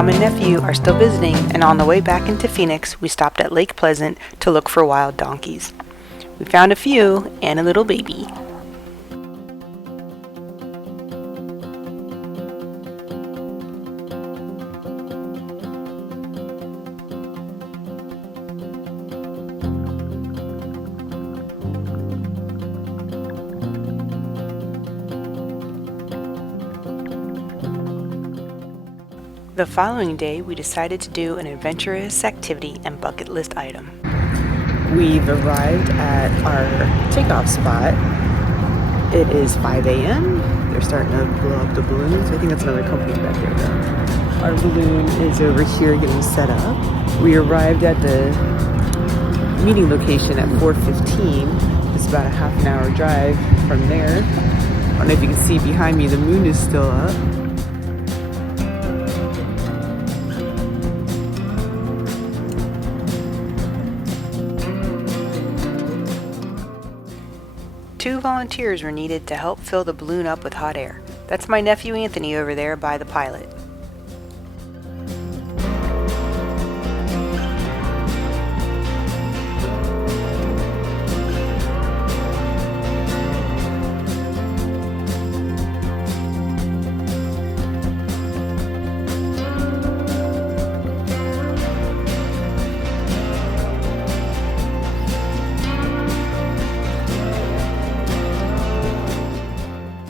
Mom and nephew are still visiting, and on the way back into Phoenix, we stopped at Lake Pleasant to look for wild donkeys. We found a few and a little baby. The following day, we decided to do an adventurous activity and bucket list item. We've arrived at our takeoff spot. It is 5 a.m. They're starting to blow up the balloons. I think that's another company back there though. Our balloon is over here getting set up. We arrived at the meeting location at 4:15. It's about a half an hour drive from there. I don't know if you can see behind me, the moon is still up. Two volunteers were needed to help fill the balloon up with hot air. That's my nephew Anthony over there by the pilot.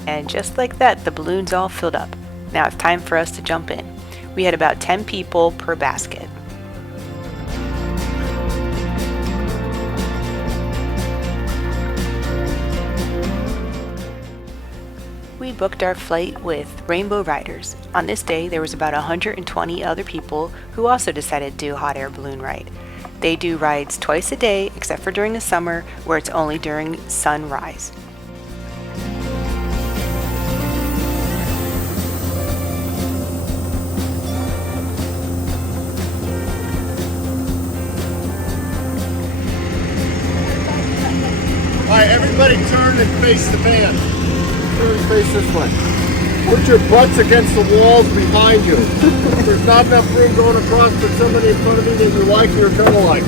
And just like that, the balloons all filled up. Now it's time for us to jump in. We had about 10 people per basket. We booked our flight with Rainbow Riders. On this day, there was about 120 other people who also decided to do a hot air balloon ride. They do rides twice a day, except for during the summer, where it's only during sunrise. Alright, everybody turn and face the fan. Turn and face this way. Put your butts against the walls behind you. If there's not enough room going across for somebody in front of you that you like or don't like.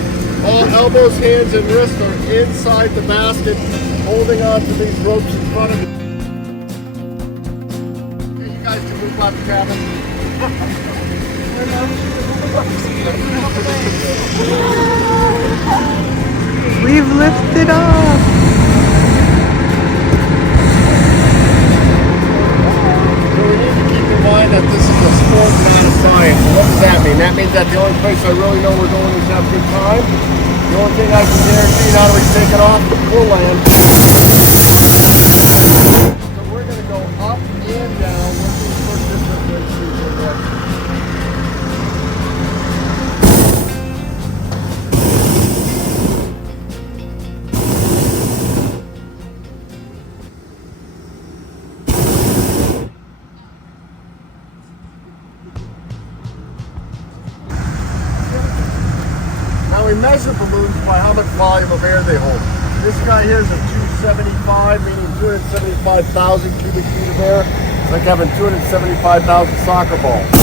All elbows, hands, and wrists are inside the basket, holding on to these ropes in front of you. Okay, you guys can move out the cabin. We've lifted off! That this is a sport, not a science. What does that mean? That means that the only place I really know we're going is to have a good time. The only thing I can guarantee now that we take it off, we'll land. So we're going to go up and down. Let's see the first different ways there. We measure balloons by how much volume of air they hold. This guy here is a 275, meaning 275,000 cubic feet of air. It's like having 275,000 soccer balls.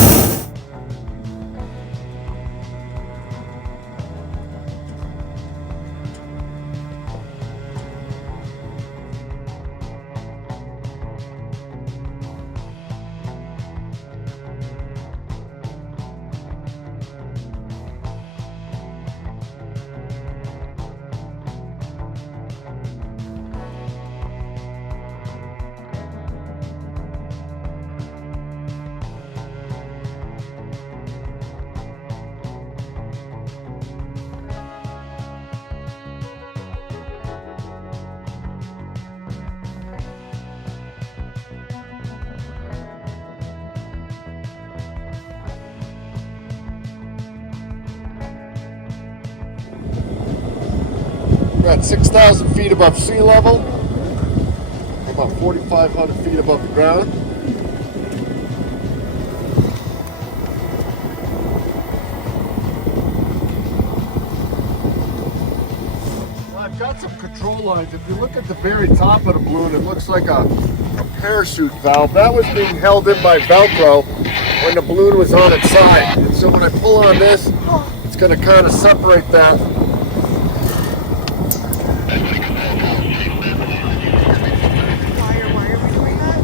We're at 6,000 feet above sea level, about 4,500 feet above the ground. Well, I've got some control lines. If you look at the very top of the balloon, it looks like a parachute valve. That was being held in by Velcro when the balloon was on its side. And so when I pull on this, it's going to kind of separate that. Why are we doing that?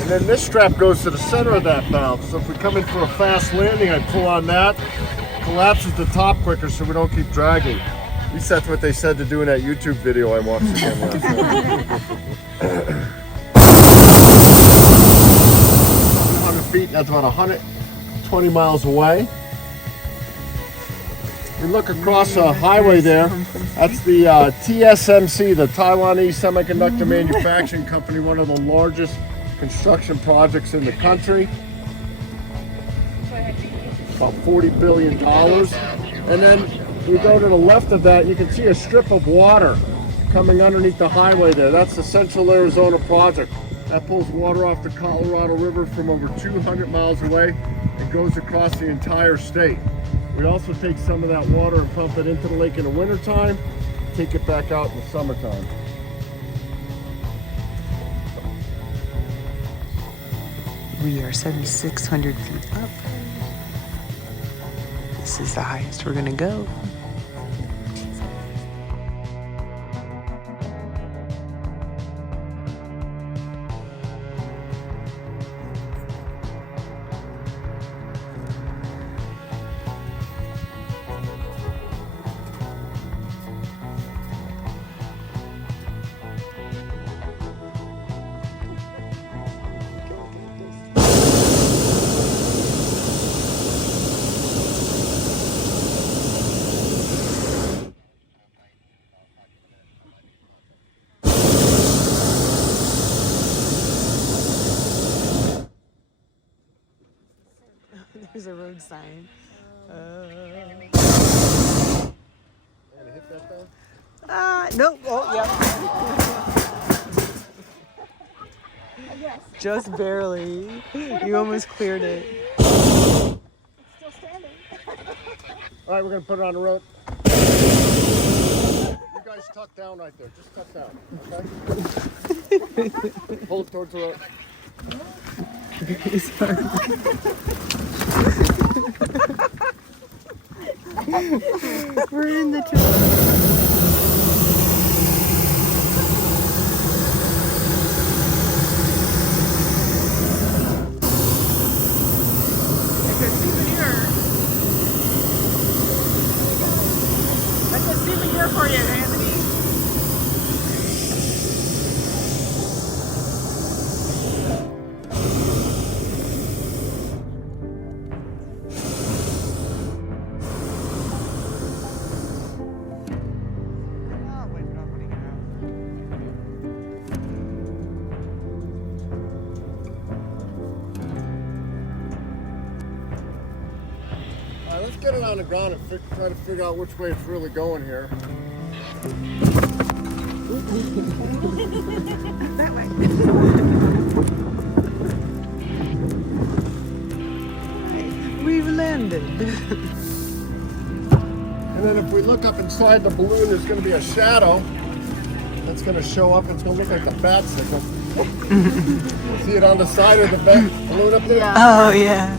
And then this strap goes to the center of that valve. So if we come in for a fast landing, I pull on that, collapses the top quicker so we don't keep dragging. At least that's what they said to do in that YouTube video I watched again last night. 100 feet, that's about 120 miles away. We look across a highway there. That's the TSMC, the Taiwanese Semiconductor Manufacturing Company, one of the largest construction projects in the country. About $40 billion. And then we go to the left of that, you can see a strip of water coming underneath the highway there. That's the Central Arizona project. That pulls water off the Colorado River from over 200 miles away and goes across the entire state. We also take some of that water and pump it into the lake in the wintertime, take it back out in the summertime. We are 7,600 feet up. This is the highest we're gonna go. There's a road sign. Nope. Oh, yeah. Just barely. You almost cleared it. Still standing. All right, we're gonna put it on the road. You guys tuck down right there. Just tuck down, okay? Pull it towards the road. We're in the truck. For you, Anthony. All right, let's get it on the ground and try to figure out which way it's really going here. That way. We've landed. And then if we look up inside the balloon, there's going to be a shadow that's going to show up. It's going to look like the bat signal. See it on the side of the balloon up there? Oh, yeah.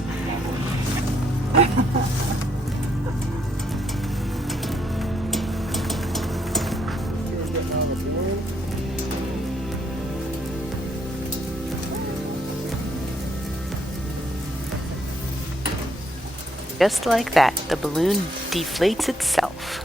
Just like that, the balloon deflates itself.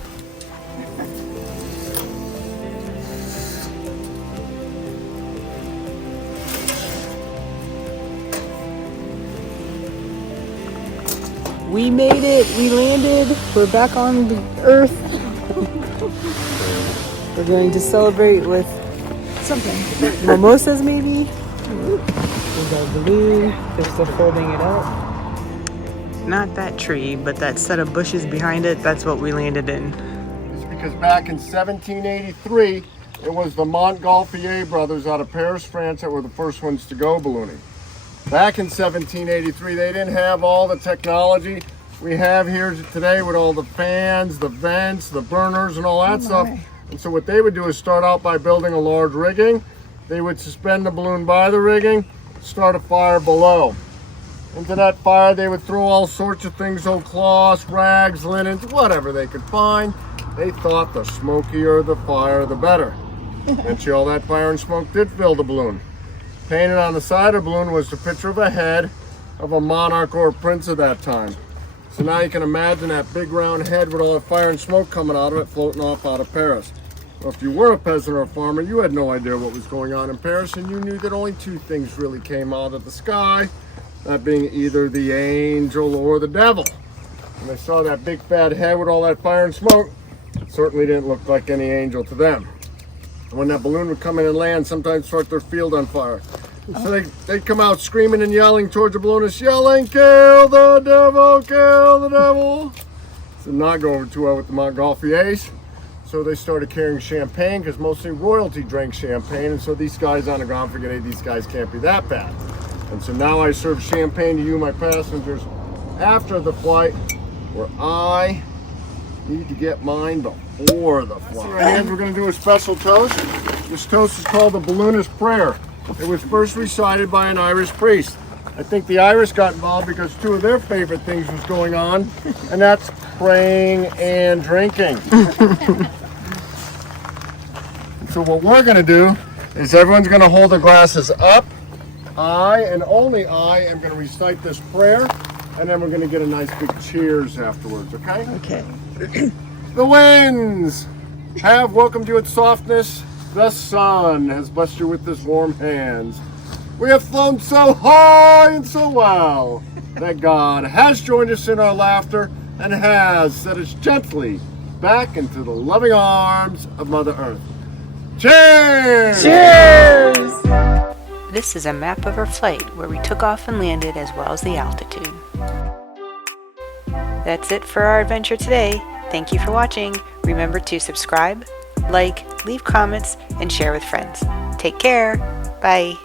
We made it! We landed! We're back on the Earth. We're going to celebrate with something. Mimosas, maybe? We got a balloon. They're still folding it up. Not that tree, but that set of bushes behind it, that's what we landed in. It's because back in 1783, it was the Montgolfier brothers out of Paris, France that were the first ones to go ballooning. Back in 1783, they didn't have all the technology we have here today with all the fans, the vents, the burners, and all that stuff. And so what they would do is start out by building a large rigging. They would suspend the balloon by the rigging, start a fire below. Into that fire they would throw all sorts of things, old cloths, rags, linens, whatever they could find. They thought the smokier the fire, the better. Eventually all that fire and smoke did fill the balloon. Painted on the side of the balloon was the picture of a head of a monarch or a prince of that time. So now you can imagine that big round head with all the fire and smoke coming out of it floating off out of Paris. Well, if you were a peasant or a farmer, you had no idea what was going on in Paris, and you knew that only two things really came out of the sky, that being either the angel or the devil. When they saw that big fat head with all that fire and smoke, it certainly didn't look like any angel to them. And when that balloon would come in and land, sometimes start their field on fire. So they'd come out screaming and yelling towards the balloon, yelling, "Kill the devil, kill the devil." So not go over too well with the Montgolfiers. So they started carrying champagne, because mostly royalty drank champagne. And so these guys on the ground figured, hey, these guys can't be that bad. And so now I serve champagne to you, my passengers, after the flight, where I need to get mine before the flight. We're going to do a special toast. This toast is called the Balloonist Prayer. It was first recited by an Irish priest. I think the Irish got involved because two of their favorite things was going on, and that's praying and drinking. So what we're going to do is everyone's going to hold their glasses up. I, and only I, am going to recite this prayer, and then we're going to get a nice big cheers afterwards, okay? Okay. The winds have welcomed you with softness. The sun has blessed you with his warm hands. We have flown so high and so well that God has joined us in our laughter and has set us gently back into the loving arms of Mother Earth. Cheers! Cheers! This is a map of our flight where we took off and landed, as well as the altitude. That's it for our adventure today. Thank you for watching. Remember to subscribe, like, leave comments, and share with friends. Take care. Bye.